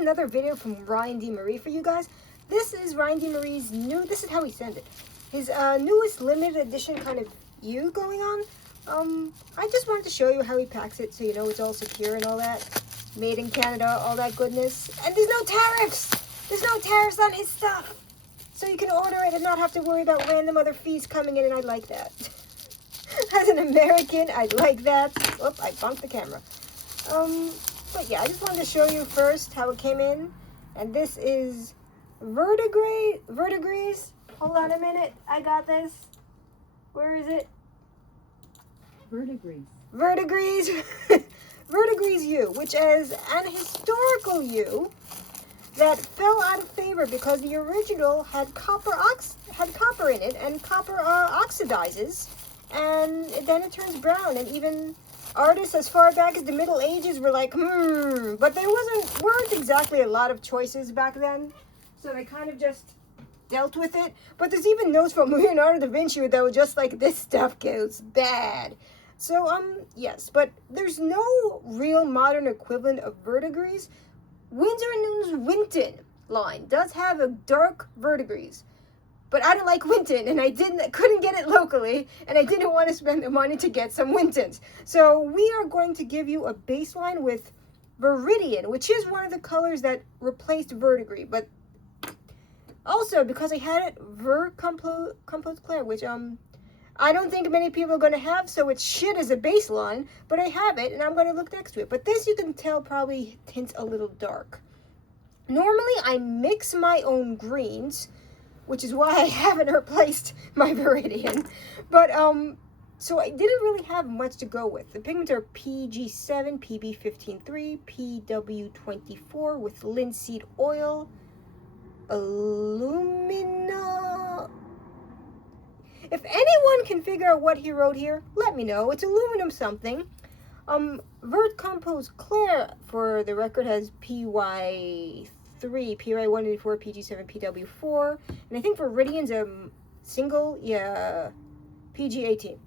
another video from Ryan D. Maree for you guys. This is Ryan D. Maree's this is how he sent it. His newest limited edition kind of going on. I just wanted to show you how he packs it so you know it's all secure and all that. Made in Canada, all that goodness. And there's no tariffs! There's no tariffs on his stuff! So you can order it and not have to worry about random other fees coming in, and I like that. As an American, I like that. Oop, I bumped the camera. But yeah, I just wanted to show you first how it came in. And this is Verdigris. Hold on a minute. I got this. Where is it? Verdigris. Verdigris. Verdigris U, which is an historical U that fell out of favor because the original had copper in it, and copper oxidizes, and then it turns brown. And even artists as far back as the Middle Ages were like, but there weren't exactly a lot of choices back then, so they kind of just dealt with it. But there's even notes from Leonardo da Vinci that were just like, this stuff goes bad. So, yes, but there's no real modern equivalent of Verdigris. Winsor & Newton's Winton line does have a dark Verdigris, but I don't like Winton, and I couldn't get it locally, and I didn't want to spend the money to get some Wintons. So we are going to give you a baseline with Verdigris, which is one of the colors that replaced Verdigris, but also because I had it Compost Clair, which I don't think many people are going to have, so it's shit as a baseline, but I have it, and I'm going to look next to it. But this, you can tell, probably tints a little dark. Normally, I mix my own greens, which is why I haven't replaced my Viridian. But, so I didn't really have much to go with. The pigments are PG7, PB153, PW24 with linseed oil, alumina. If anyone can figure out what he wrote here, let me know. It's aluminum something. Vert Compost Clair, for the record, has PY3, PY184, PG7, PW4. And I think Viridian's a single, PG18.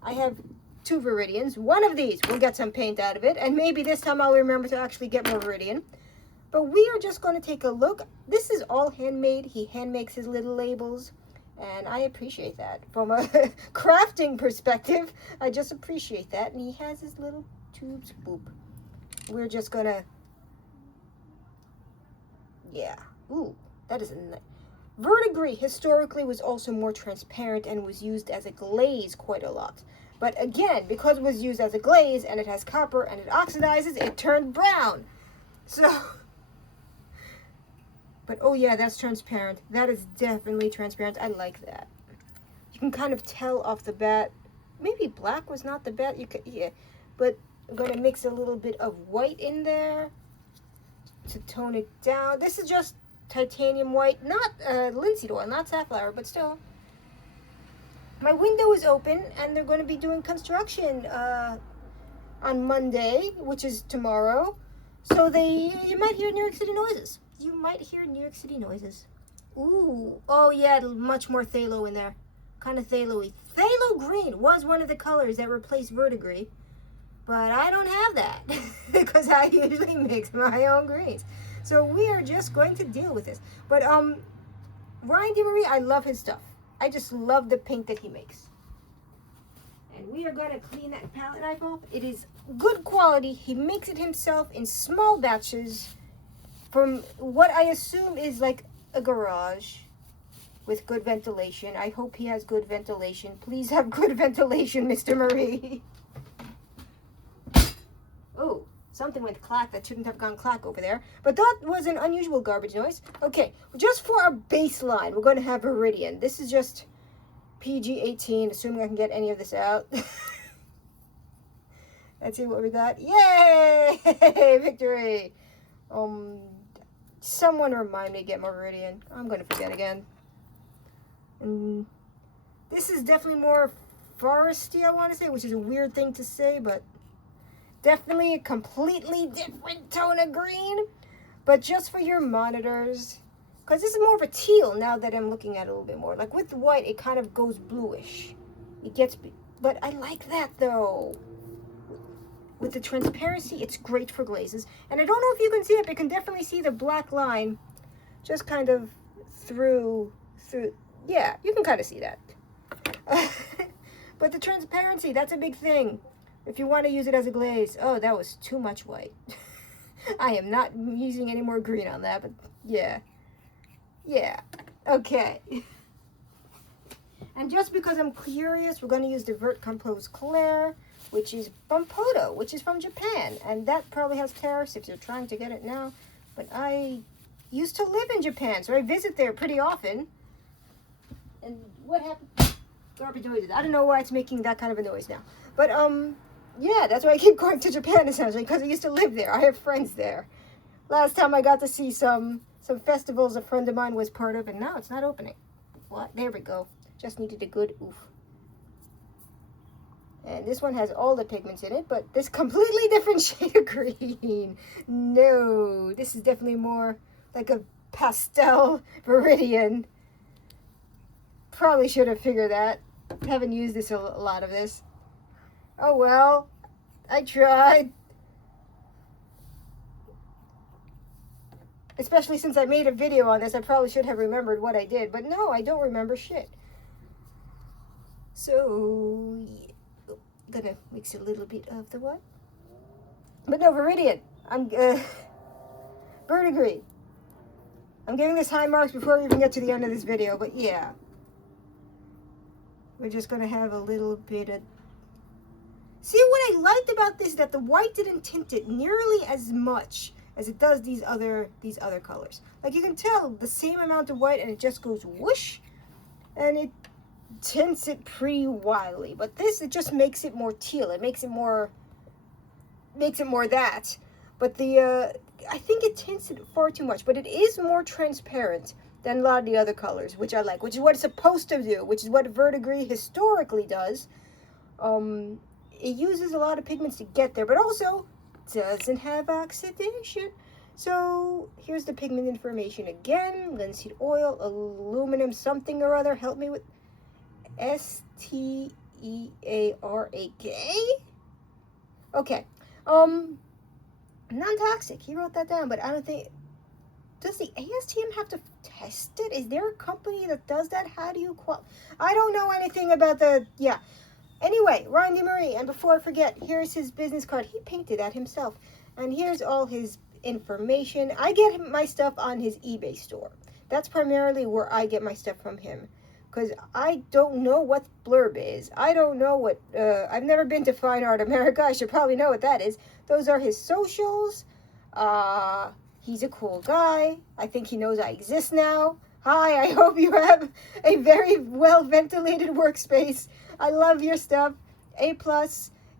I have 2 Viridians. One of these will get some paint out of it, and maybe this time I'll remember to actually get more Viridian. But we are just going to take a look. This is all handmade. He hand makes his little labels. And I appreciate that. From a crafting perspective, I just appreciate that. And he has his little tubes. Boop. We're just gonna... Yeah. Ooh, that is a nice... Verdigris historically was also more transparent and was used as a glaze quite a lot. But again, because it was used as a glaze and it has copper and it oxidizes, it turned brown. So... But, oh yeah, that's transparent. That is definitely transparent. I like that. You can kind of tell off the bat. Maybe black was not the bat. Yeah. But I'm going to mix a little bit of white in there to tone it down. This is just titanium white. Not linseed oil, not safflower, but still. My window is open, and they're going to be doing construction on Monday, which is tomorrow. So you might hear New York City noises. You might hear New York City noises. Ooh. Oh, yeah, much more phthalo in there. Kind of phthalo-y. Phthalo green was one of the colors that replaced Verdigris. But I don't have that. Because I usually mix my own greens. So we are just going to deal with this. But, Ryan D. Maree, I love his stuff. I just love the paint that he makes. And we are going to clean that palette knife off. It is good quality. He makes it himself in small batches. From what I assume is like a garage with good ventilation. I hope he has good ventilation. Please have good ventilation, Mr. Maree. Oh, something went clack that shouldn't have gone clack over there. But that was an unusual garbage noise. Okay, just for our baseline, we're going to have Viridian. This is just PG18, assuming I can get any of this out. Let's see what we got. Yay! Victory! Someone remind me to get more Viridian. I'm going to forget again. And this is definitely more foresty, I want to say, which is a weird thing to say, but definitely a completely different tone of green. But just for your monitors, because this is more of a teal now that I'm looking at it a little bit more. Like with the white, it kind of goes bluish. It gets, but I like that though. with the transparency, it's great for glazes. And I don't know if you can see it, but you can definitely see the black line just kind of through, yeah, you can kind of see that. But the transparency, that's a big thing. If you want to use it as a glaze. Oh, that was too much white. I am not using any more green on that, but yeah. Yeah, okay. And just because I'm curious, we're going to use the Vert Compose Clair, which is from Poto, which is from Japan. And that probably has tariffs if you're trying to get it now. But I used to live in Japan, so I visit there pretty often. And what happened? Garbage noises. I don't know why it's making that kind of a noise now. But, yeah, that's why I keep going to Japan, essentially, because I used to live there. I have friends there. Last time I got to see some festivals a friend of mine was part of, and now it's not opening. What? There we go. Just needed a good oof. And this one has all the pigments in it, but this completely different shade of green. No, this is definitely more like a pastel Verdigris. Probably should have figured that. Haven't used this a lot of this. Oh well, I tried. Especially since I made a video on this, I probably should have remembered what I did. But no, I don't remember shit. So, yeah. Gonna mix a little bit of the what? But no, Verdigris. Verdigris. I'm giving this high marks before we even get to the end of this video, but yeah. We're just gonna have a little bit of... See, what I liked about this is that the white didn't tint it nearly as much as it does these other colors. Like you can tell the same amount of white and it just goes whoosh, and it tints it pretty wildly. But this, it just makes it more teal. It makes it more that. But the I think it tints it far too much. But it is more transparent than a lot of the other colors, which I like, which is what it's supposed to do, which is what Verdigris historically does. It uses a lot of pigments to get there, but also doesn't have oxidation. So here's the pigment information again. Linseed oil, aluminum something or other. Help me with STEARAK. Okay. Non-toxic. He wrote that down, but I don't think... Does the ASTM have to test it? Is there a company that does that? How do you I don't know anything about the... Yeah. Anyway, Ryan Maree, and before I forget, here's his business card. He painted that himself. And here's all his information. I get my stuff on his eBay store. That's primarily where I get my stuff from him. Because I don't know what Blurb is. I don't know what... I've never been to Fine Art America. I should probably know what that is. Those are his socials. He's a cool guy. I think he knows I exist now. Hi, I hope you have a very well-ventilated workspace. I love your stuff. A+.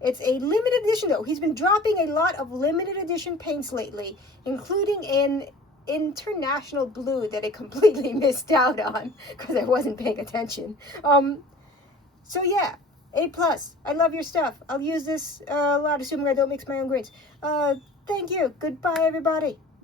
It's a limited edition, though. He's been dropping a lot of limited edition paints lately, including an international blue that I completely missed out on because I wasn't paying attention. So yeah, A+. I love your stuff. I'll use this a lot, assuming I don't mix my own greens. Thank you. Goodbye, everybody.